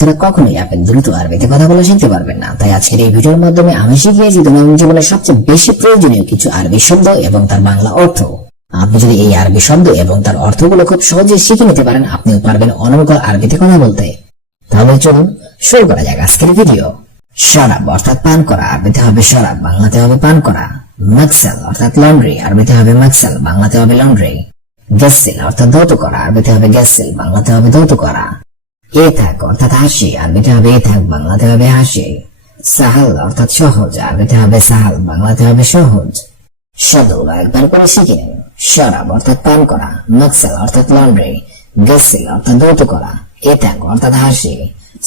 তারা কখনোই আপনি দ্রুত আরবিতে কথা বলা শিখতে পারবেন না। তাই আজকের এই ভিডিওর মাধ্যমে আমি শিখিয়েছি দৈনন্দিন জীবনের সবচেয়ে বেশি প্রয়োজনীয় কিছু আরবি শব্দ এবং তার বাংলা অর্থ। আপনি যদি এই আরবি শব্দ এবং তার অর্থগুলো খুব সহজে শিখে নিতে পারেন, আপনিও পারবেন অনর্গল আরবিতে কথা বলতে। তাহলে চলুন শুরু করা যাক আজকের ভিডিও। শরাব অর্থাৎ পান করা, আরবিতে হবে শরাব, বাংলাতে হবে পান করা। মাকসাল অর্থাৎ লন্ড্রি, আরবিতে হবে মাকসাল, বাংলাতে হবে লন্ড্রি। গাসিল অর্থাৎ ধৌত করা, আরবিতে হবে গাসিল, বাংলাতে হবে ধৌত করা। এথাক অর্থাৎ হাসি, আরবিতে হবে এথাক, বাংলাতে হবে হাসি। সাহাল অর্থাৎ সহজ, আরবিতে হবে সাহাল, বাংলাতে হবে সহজ। শব্দগুলো একবার করে শিখে নিন। শরাব অর্থাৎ পান করা, মাকসাল অর্থাৎ লন্ড্রি, গাসিল অর্থাৎ ধৌত করা, এথাক অর্থাৎ হাসি,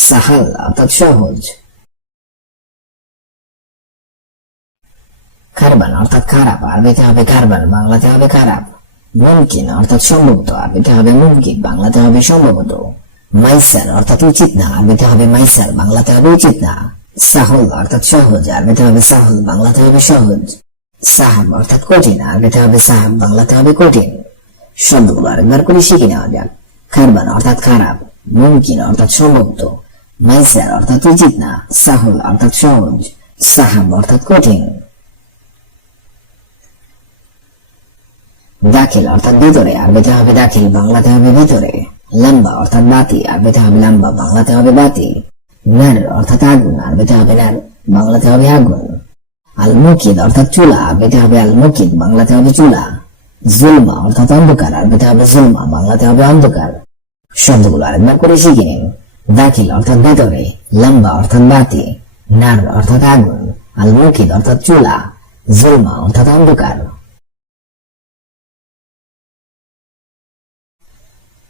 সাহাল অর্থাৎ সহজ। খারবান অর্থাৎ খারাপ, আরবিতে হবে খারবান, বাংলাতে হবে খারাপ। মুমকিন অর্থাৎ সম্ভবত, আরবিতে হবে মুমকিন, বাংলাতে হবে সম্ভবত। মাইসার অর্থাৎ উচিত না, আরবিতে হবে মাইসার, বাংলাতে হবে উচিত না। সাহুল অর্থাৎ সহজ, আরবিতে হবে সাহুল, বাংলাতে হবে সহজ। সাহাব অর্থাৎ কঠিন, আরবিতে হবে সাহাব, বাংলাতে হবে কঠিন। শব্দগুলো আরেকবার করে শিখে নেওয়া যাক। খারবান অর্থাৎ খারাপ, মুমকিন অর্থাৎ সম্ভবত, মাইসার অর্থাৎ উচিত না, সাহুল অর্থাৎ সহজ, সাহাব অর্থাৎ কঠিন। দাখিল অর্থাৎ ভিতরে, আরবিতে হবে দাখিল, বাংলাতে হবে ভিতরে। লম্বা অর্থাৎ বাতি, আরবিতে হবে লম্বা, বাংলাতে হবে বাতি। নার অর্থাৎ আগুন, আরবিতে হবে নার, বাংলাতে হবে আগুন। আল মুকিদ অর্থাৎ চুলা, আরবিতে হবে আল মুকিদ, বাংলাতে হবে চুলা। জুলমা অর্থাৎ অন্ধকার, আরবিতে হবে জুলমা, বাংলাতে হবে অন্ধকার। শব্দগুলো আরেকবার করে শিখে নিন। দাখিল অর্থাৎ ভিতরে, লম্বা অর্থাৎ বাতি, নার অর্থাৎ আগুন, আল মুকিদ অর্থাৎ চুলা, জুলমা অর্থাৎ অন্ধকার।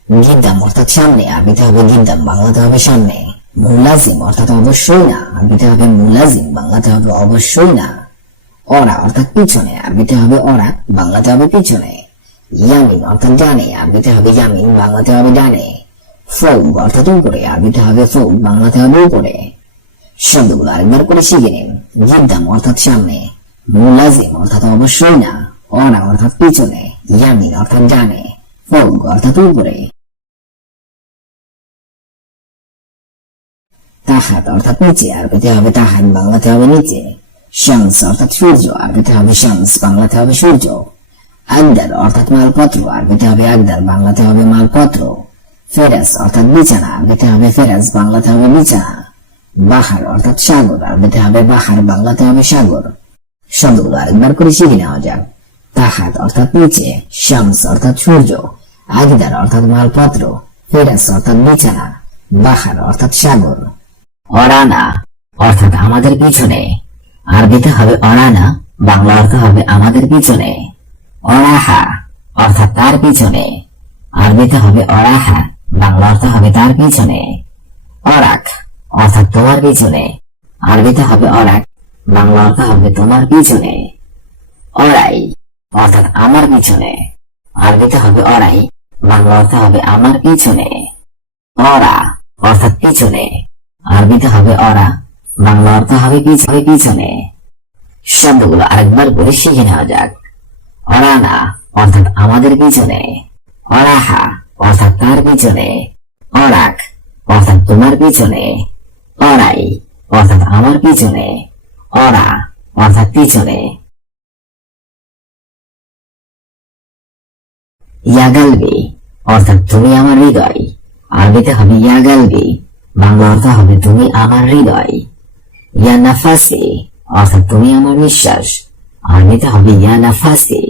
গিদ্দাম অর্থাৎ সামনে, আরবিতে হবে গিদ্দাম, বাংলাতে হবে সামনে। মুলাজিম অর্থাৎ অবশ্যই না, আরবিতে হবে মুলাজিম, বাংলাতে হবে অবশ্যই না। অরা অর্থাৎ পিছনে, আরবিতে হবে অরা, বাংলাতে হবে পিছনে। ইয়ামিন অর্থাৎ ডানে, আরবিতে হবে ইয়ামিন, বাংলাতে হবে ডানে। ফৌক অর্থাৎ উপরে, আরবিতে হবে ফৌক, বাংলাতে হবে উপরে। শব্দগুলো আরেকবার করে শিখে নিন। গিদ্দাম অর্থাৎ সামনে, মুলাজিম অর্থাৎ অবশ্যই না, অরা অর্থাৎ পিছনে, ইয়ামিন অর্থাৎ ডানে, ফৌক অর্থাৎ উপরে। তাহাত অর্থাৎ নিচে, আরবিতে হবে তাহাত, বাংলাতে হবে নিচে। শামস অর্থাৎ সূর্য, আরবিতে হবে শামস, বাংলাতে হবে সূর্য। আগদার অর্থাৎ মালপত্র, আরবিতে হবে আগদার, বাংলাতে হবে মালপত্র। ফেরাস অর্থাৎ বিছানা, আরবিতে হবে ফেরাস, বাংলাতে হবে বিছানা। বাহার অর্থাৎ সাগর, আরবিতে হবে বাহার, বাংলাতে হবে সাগর। শব্দগুলো আরেকবার করে শিখে নেওয়া যাক। তাহাত অর্থাৎ নিচে, শামস অর্থাৎ সূর্য, আগদার অর্থাৎ মালপত্র, ফেরাস অর্থাৎ বিছানা, বাহার অর্থাৎ সাগর। অরানা অর্থাৎ আমাদের পিছনে, আরবিতে হবে অরানা, বাংলা অর্থ হবে আমাদের পিছনে। অরাহা অর্থাৎ তার পিছনে, আরবিতে হবে অরাহা, বাংলা অর্থ হবে তার পিছনে। অরাক অর্থাৎ তোমার পিছনে, আরবিতে হবে অরাক, বাংলা অর্থ হবে তোমার পিছনে। অরাই অর্থাৎ আমার পিছনে, আরবিতে হবে অরাই, বাংলা অর্থ হবে আমার পিছনে। অরা অর্থাৎ পিছনে, আরবিতে হবে অরা, বাংলা অর্থ হবে পিছনে। শব্দগুলো আরেকবার করে শিখে নেওয়া যাক। অরানা অর্থাৎ আমাদের পিছনে, অরাহা অর্থাৎ তার পিছনে, অরাক অর্থাৎ তোমার পিছনে, অরাই অর্থাৎ আমার পিছনে, অরা অর্থাৎ পিছনে। ইয়াগালবি অর্থাৎ তুমি আমার হৃদয়, আরবিতে হবে ইয়াগালবি, বাংলা অর্থ হবে তুমি আমার হৃদয়। ইয়া নাফাসি অর্থাৎ তুমি আমার নিঃশ্বাস, আরবিতে হবে ইয়া নাফাসি,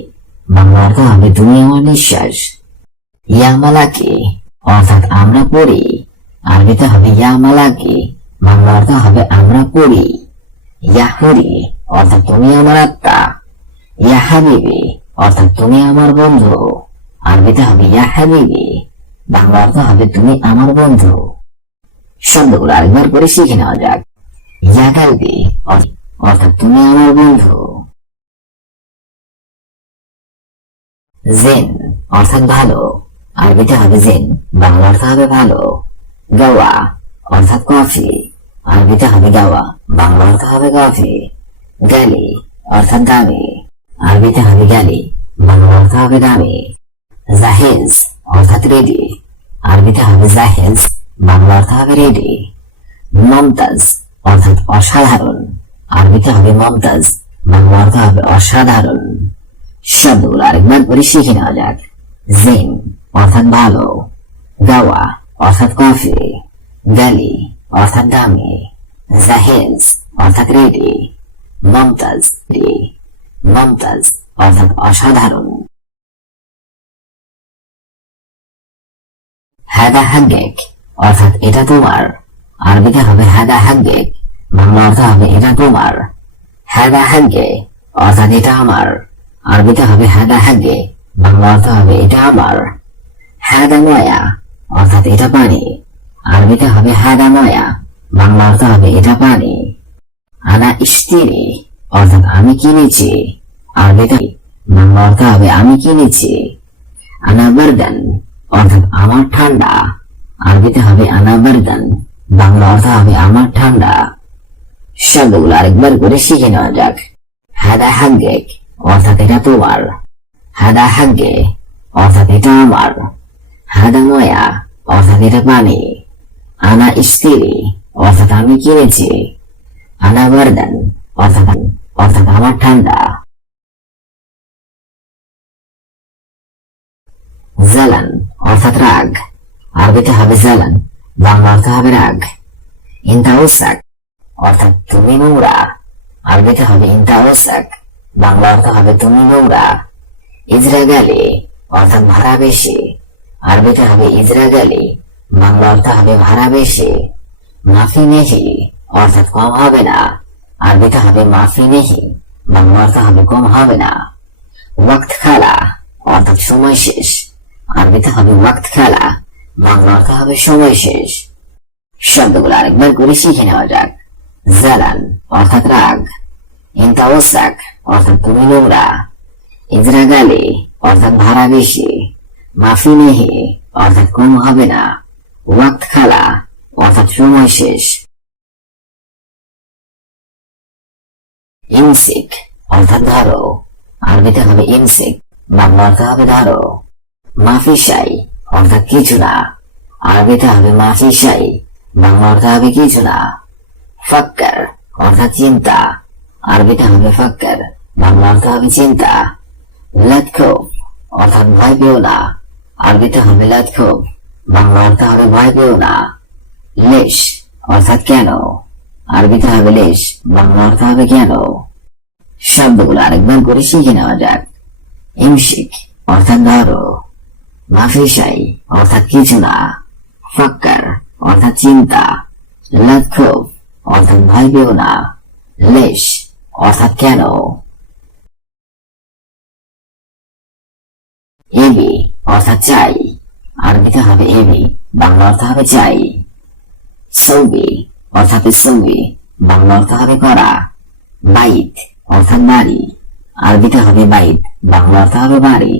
বাংলা অর্থ হবে তুমি আমার নিঃশ্বাস। ইয়া মালাকি অর্থাৎ আমরা পড়ি, আরবিতে হবে ইয়া মালাকি, বাংলা অর্থ হবে আমরা পড়ি। ইয়া হুরি অর্থাৎ তুমি আমার আত্মা। ইয়া হাবিবি অর্থাৎ তুমি আমার বন্ধু, আরবিতে হবে ইয়া হাবিবি, বাংলা অর্থ হবে তুমি আমার বন্ধু। শব্দগুলো আরেকবার করে শিখে নেওয়া যাক। ইয়া গালবি অর্থাৎ তুমি আমার বন্ধু। জেন অর্থাৎ ভালো, আরবিতে হবে জেন, বাংলা অর্থ হবে ভালো। গাওয়া অর্থাৎ কফি, আরবিতে হবে গাওয়া, বাংলা অর্থ হবে কফি। গালি অর্থাৎ দামি, আরবিতে হবে গালি, বাংলা অর্থ হবে দামি। জাহেজ অর্থাৎ রেডি, আরবিতে হবে জাহেজ, বাংলা অর্থ হবে রেডি। মমতাজ অর্থাৎ অসাধারণ, আরবিতে হবে মমতাজ, বাংলা অর্থ হবে অসাধারণ। শব্দগুলো আরেকবার করে শিখে নেওয়া যাক। জিন অর্থাৎ ভালো, গাওয়া অর্থাৎ কফি, গালি অর্থাৎ দামি, জাহেজ অর্থাৎ রেডি, মমতাজ মমতাজ অর্থাৎ অসাধারণ। হাদা হাগেক অর্থাৎ এটা তোমার, আরবিতে হবে হাদা হাগেক, বাংলা অর্থ হবে এটা তোমার। হাদা হাগে অর্থাৎ এটা আমার, আরবিতে হবে হাদা হাগে, বাংলা অর্থ হবে এটা আমার। হাদা নয়া অর্থাৎ এটা পানি, আরবিতে হবে হাদা নয়া, বাংলা অর্থ হবে এটা পানি। আনা ইশতিরি অর্থাৎ আমি কিনেছি, আরবিতে বাংলা অর্থ হবে আমি কিনেছি। আনা বারদান অর্থাৎ আমার ঠান্ডা, আরবিতে হবে আনা বারদান, বাংলা অর্থ হবে আমার ঠান্ডা। শব্দগুলো আরেকবার করে শিখে নেওয়া যাক। হাদা হাগেক অর্থাৎ এটা তোমার, হাদা হাগে অর্থাৎ এটা আমার, হাদা নয়া অর্থাৎ এটা পানি, আনা ইশতিরি অর্থাৎ আমি কিনেছি, আনা বারদান অর্থাৎ আমার ঠান্ডা। জালান অর্থাৎ রাগ, আরবিতে হবে জালান, বাংলা অর্থ হবে রাগ। ইনতা উসাক অর্থাৎ তুমি নোংরা, আরবিতে হবে ইনতা উসাক, বাংলা অর্থ হবে তুমি নোংরা। ইজরা গালি অর্থাৎ ভাড়া বেশি, আরবিতে হবে ইজরা গালি, বাংলা অর্থ হবে ভাড়া বেশি। মাফি নেহি অর্থাৎ কম হবে না, আরবিতে হবে মাফি নেহি, বাংলা অর্থ হবে কম হবে না। ওয়াক্ত খালা অর্থাৎ সময় শেষ, আরবিতে হবে ওয়াক্ত খালা, বাংলা অর্থ হবে সময় শেষ। শব্দগুলো আরেকবার করে শিখে নেওয়া যাক। জালান অর্থাৎ রাগ, ইনতা ওসাক অর্থাৎ তুমি নোংরা, ইজরা গালি অর্থাৎ ভাড়া বেশি, মাফি নেহি অর্থাৎ কম হবে না, ওয়াক্ত খালা অর্থাৎ সময় শেষ। ইমসিক অর্থাৎ ধরো, আরবিতে হবে ইমসিক, বাংলা অর্থ হবে ধরো। মাফি শাই অর্থাৎ কিছু না, আরবিতে হবে মাফি শাই, বাংলা অর্থ হবে কিছু না। ফাক্কার অর্থাৎ চিন্তা, আরবিতে হবে ফাক্কার, বাংলা অর্থ হবে চিন্তা। লাতখুফ অর্থাৎ ভয় পেও না, আরবিতে হবে লাতখুফ, বাংলা অর্থ হবে ভয় পেও না। লেশ অর্থাৎ কেন, আরবিতে হবে লেশ, বাংলা অর্থ হবে কেন। শব্দগুলো আরেকবার করে শিখে নেওয়া যাক। ইমশিক অর্থাৎ ধরো, মাফিসাই অর্থাৎ কিছু না, ফাক্কার অর্থাৎ চিন্তা, লাতখুফ অর্থাৎ ভয় পেও না, লেশ অর্থাৎ কেন। এবি অর্থাৎ চাই, আরবিতে হবে এবি, বাংলা অর্থ হবে চাই। সৌবি অর্থাৎ সৌবি, বাংলা অর্থ হবে করা। বাইত অর্থাৎ বাড়ি, আরবিতে হবে বাইত, বাংলা অর্থ হবে বাড়ি।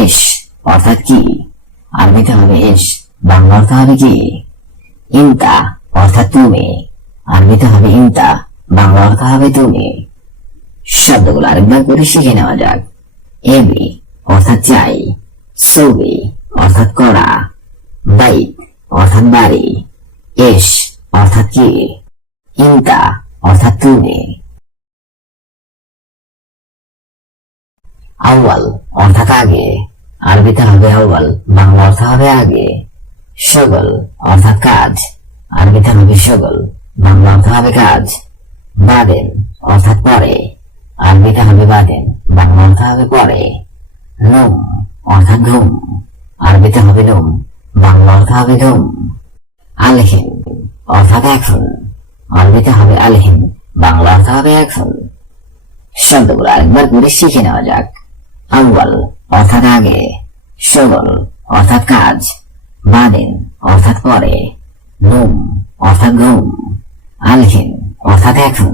এস অর্থাৎ কি, আরবিতে হবে এস, বাংলা অর্থ হবে কি। ইনতা অর্থাৎ তুমি, আরবিতে হবে ইনতা, বাংলা অর্থ হবে তুমি। শব্দগুলো আরেকবার করে শিখে নেওয়া যাক। এবি অর্থাৎ চাই, সৌবি অর্থাৎ করা, বাইত অর্থাৎ বাড়ি, এস অর্থাৎ কি, ইনতা অর্থাৎ তুমি। আউয়াল অর্থাৎ আগে, আরবিতে হবে আউয়াল, বাংলা অর্থ হবে আগে। শগল অর্থাৎ কাজ, আরবিতে হবে শগল, বাংলা অর্থ হবে কাজ। বাদেন অর্থাৎ পরে, আরবিতে হবে বাদেন, বাংলা অর্থ হবে পরে। নুম অর্থাৎ ঘুম, আরবিতে হবে নুম, বাংলা অর্থ হবে ঘুম। আলহিন অর্থাৎ এখন, আরবিতে হবে আলহিন, বাংলা অর্থ হবে এখন। শব্দগুলো আরেকবার করে শিখে নেওয়া যাক। আউয়াল অর্থাৎ আগে, শগল অর্থাৎ কাজ, বাদেন অর্থাৎ পরে, নুম অর্থাৎ ঘুম, আলহিন অর্থাৎ এখন।